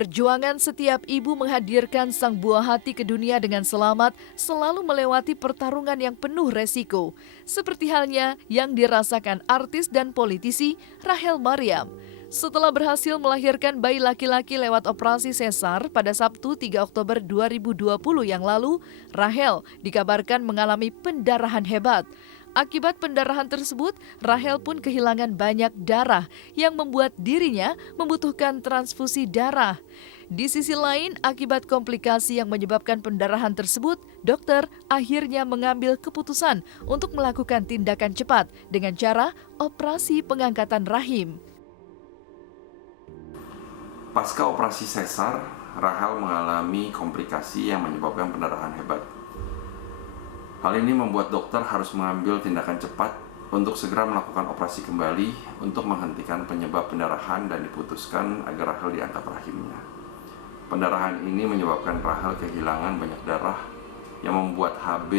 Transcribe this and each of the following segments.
Perjuangan setiap ibu menghadirkan sang buah hati ke dunia dengan selamat selalu melewati pertarungan yang penuh resiko. Seperti halnya yang dirasakan artis dan politisi Rachel Maryam. Setelah berhasil melahirkan bayi laki-laki lewat operasi sesar pada Sabtu 3 Oktober 2020 yang lalu, Rachel dikabarkan mengalami pendarahan hebat. Akibat pendarahan tersebut, Rachel pun kehilangan banyak darah yang membuat dirinya membutuhkan transfusi darah. Di sisi lain, akibat komplikasi yang menyebabkan pendarahan tersebut, dokter akhirnya mengambil keputusan untuk melakukan tindakan cepat dengan cara operasi pengangkatan rahim. Pasca operasi sesar, Rachel mengalami komplikasi yang menyebabkan pendarahan hebat. Hal ini membuat dokter harus mengambil tindakan cepat untuk segera melakukan operasi kembali untuk menghentikan penyebab pendarahan dan diputuskan agar Rachel diangkat rahimnya. Pendarahan ini menyebabkan Rachel kehilangan banyak darah yang membuat HB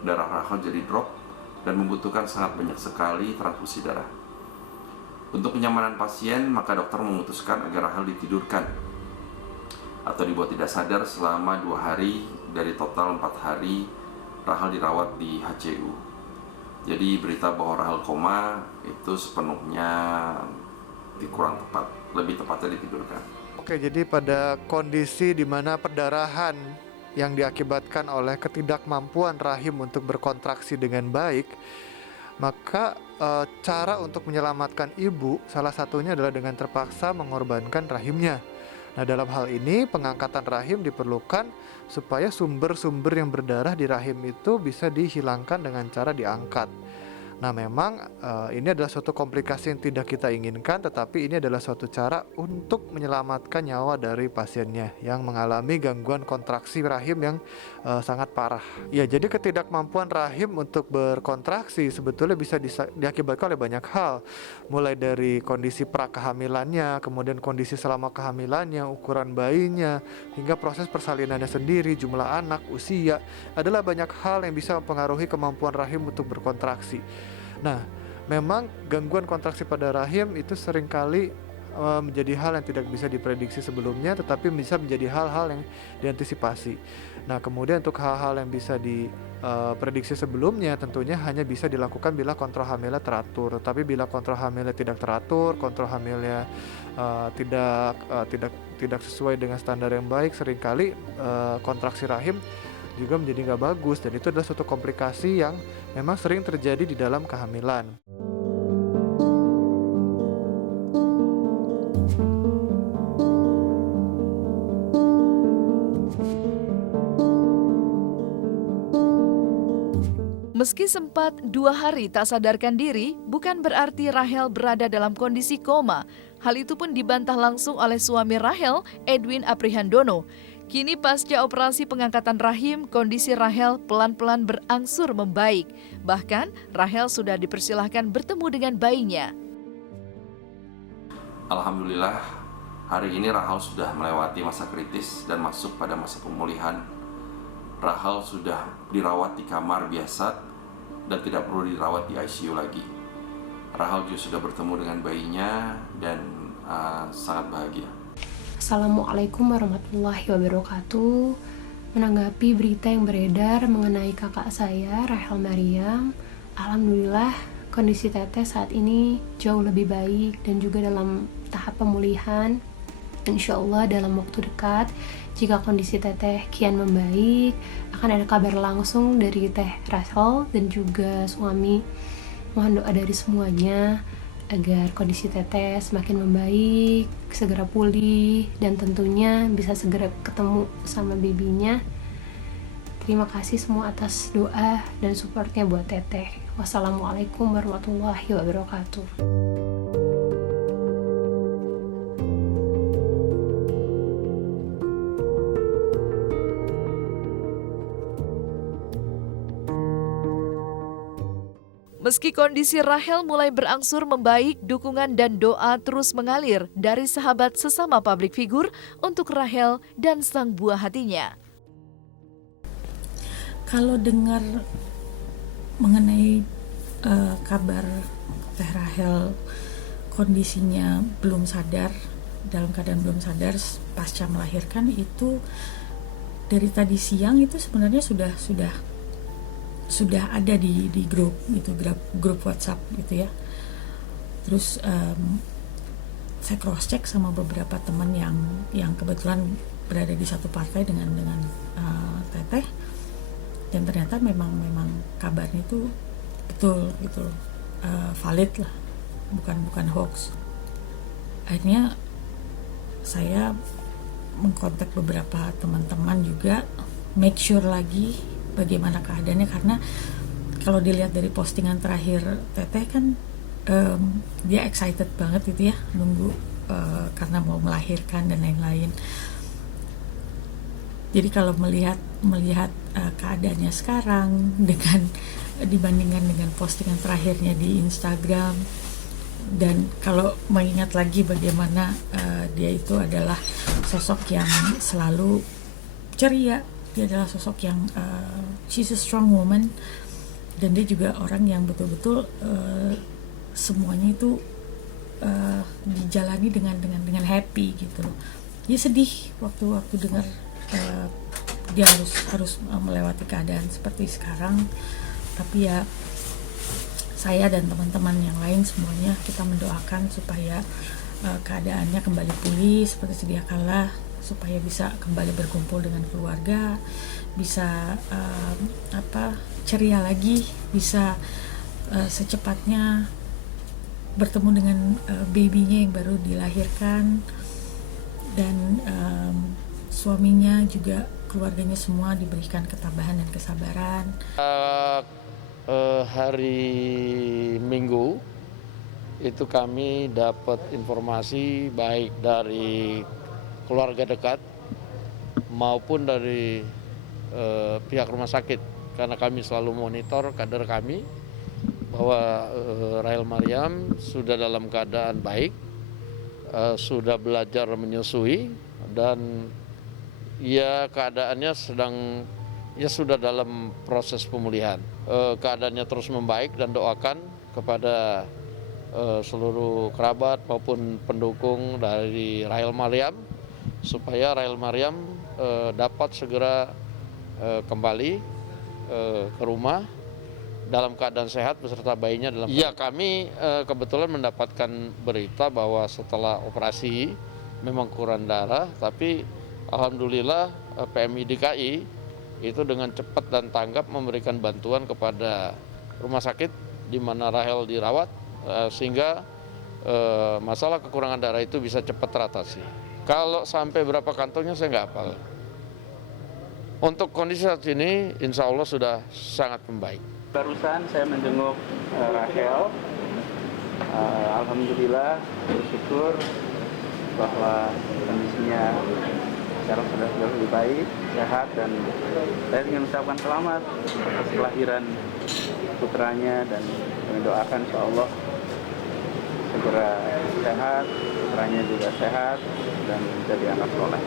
darah Rachel jadi drop dan membutuhkan sangat banyak sekali transfusi darah. Untuk kenyamanan pasien, maka dokter memutuskan agar Rachel ditidurkan atau dibuat tidak sadar selama 2 hari dari total 4 hari Rachel dirawat di HCU. Jadi berita bahwa Rachel koma itu sepenuhnya kurang tepat, lebih tepatnya ditidurkan. Oke, jadi pada kondisi di mana perdarahan yang diakibatkan oleh ketidakmampuan rahim untuk berkontraksi dengan baik, maka cara untuk menyelamatkan ibu salah satunya adalah dengan terpaksa mengorbankan rahimnya. Nah, dalam hal ini pengangkatan rahim diperlukan supaya sumber-sumber yang berdarah di rahim itu bisa dihilangkan dengan cara diangkat. Nah, memang ini adalah suatu komplikasi yang tidak kita inginkan, tetapi ini adalah suatu cara untuk menyelamatkan nyawa dari pasiennya yang mengalami gangguan kontraksi rahim yang sangat parah. Ya, jadi ketidakmampuan rahim untuk berkontraksi sebetulnya bisa diakibatkan oleh banyak hal, mulai dari kondisi prakehamilannya, kemudian kondisi selama kehamilannya, ukuran bayinya, hingga proses persalinannya sendiri, jumlah anak, usia, adalah banyak hal yang bisa mempengaruhi kemampuan rahim untuk berkontraksi. Nah, memang gangguan kontraksi pada rahim itu seringkali menjadi hal yang tidak bisa diprediksi sebelumnya, tetapi bisa menjadi hal-hal yang diantisipasi. Nah, kemudian untuk hal-hal yang bisa diprediksi sebelumnya tentunya hanya bisa dilakukan bila kontrol hamilnya teratur. Tapi bila kontrol hamilnya tidak teratur, kontrol hamilnya tidak sesuai dengan standar yang baik, seringkali kontraksi rahim juga menjadi nggak bagus, dan itu adalah suatu komplikasi yang memang sering terjadi di dalam kehamilan. Meski sempat 2 hari tak sadarkan diri, bukan berarti Rachel berada dalam kondisi koma. Hal itu pun dibantah langsung oleh suami Rachel, Edwin Aprihandono. Kini pasca operasi pengangkatan rahim, kondisi Rachel pelan-pelan berangsur membaik. Bahkan, Rachel sudah dipersilahkan bertemu dengan bayinya. Alhamdulillah, hari ini Rachel sudah melewati masa kritis dan masuk pada masa pemulihan. Rachel sudah dirawat di kamar biasa dan tidak perlu dirawat di ICU lagi. Rachel juga sudah bertemu dengan bayinya dan sangat bahagia. Assalamualaikum warahmatullahi wabarakatuh. Menanggapi berita yang beredar mengenai kakak saya, Rachel Maryam, alhamdulillah kondisi teteh saat ini jauh lebih baik dan juga dalam tahap pemulihan. Insya Allah dalam waktu dekat, jika kondisi teteh kian membaik, akan ada kabar langsung dari teh Rachel dan juga suami. Mohon doa dari semuanya agar kondisi teteh semakin membaik, segera pulih, dan tentunya bisa segera ketemu sama babynya. Terima kasih semua atas doa dan supportnya buat teteh. Wassalamualaikum warahmatullahi wabarakatuh. Meski kondisi Rachel mulai berangsur membaik, dukungan dan doa terus mengalir dari sahabat sesama publik figur untuk Rachel dan sang buah hatinya. Kalau dengar mengenai kabar Teh Rachel kondisinya belum sadar dalam keadaan belum sadar pasca melahirkan itu dari tadi siang itu sebenarnya sudah ada di grup gitu, grup WhatsApp gitu ya. Terus saya cross check sama beberapa teman yang kebetulan berada di satu partai dengan Teteh, dan ternyata memang kabarnya itu betul gitu, valid lah, bukan hoax. Akhirnya saya mengkontak beberapa teman-teman juga, make sure lagi bagaimana keadaannya, karena kalau dilihat dari postingan terakhir Teteh kan dia excited banget gitu ya, nunggu karena mau melahirkan dan lain-lain. Jadi kalau melihat keadaannya sekarang dibandingkan dengan postingan terakhirnya di Instagram, dan kalau mengingat lagi bagaimana dia itu adalah sosok yang selalu ceria, dia adalah sosok yang she's a strong woman, dan dia juga orang yang betul-betul semuanya itu dijalani dengan happy gitu. Dia sedih waktu dengar dia harus melewati keadaan seperti sekarang, tapi ya saya dan teman-teman yang lain semuanya kita mendoakan supaya keadaannya kembali pulih seperti sedia kala, supaya bisa kembali berkumpul dengan keluarga, bisa ceria lagi, bisa secepatnya bertemu dengan babynya yang baru dilahirkan, dan suaminya juga, keluarganya semua diberikan ketabahan dan kesabaran. Hari Minggu itu kami dapat informasi baik dari keluarga dekat maupun dari pihak rumah sakit, karena kami selalu monitor kader kami bahwa Rahel Maryam sudah dalam keadaan baik, sudah belajar menyusui, dan ya keadaannya sudah dalam proses pemulihan. Keadaannya terus membaik, dan doakan kepada seluruh kerabat maupun pendukung dari Rahel Maryam supaya Rahel Maryam dapat segera kembali ke rumah dalam keadaan sehat beserta bayinya dalam keadaan. Ya, kami kebetulan mendapatkan berita bahwa setelah operasi memang kurang darah, tapi alhamdulillah PMI DKI itu dengan cepat dan tanggap memberikan bantuan kepada rumah sakit di mana Rahel dirawat, sehingga masalah kekurangan darah itu bisa cepat teratasi. Kalau sampai berapa kantongnya saya nggak hafal. Untuk kondisi saat ini insya Allah sudah sangat membaik. Barusan saya menjenguk Rahel, alhamdulillah bersyukur bahwa kondisinya sekarang sudah lebih baik, sehat, dan saya ingin mengucapkan selamat atas kelahiran putranya, dan kami doakan insya Allah segera sehat, putranya juga sehat dan menjadi anak soleh.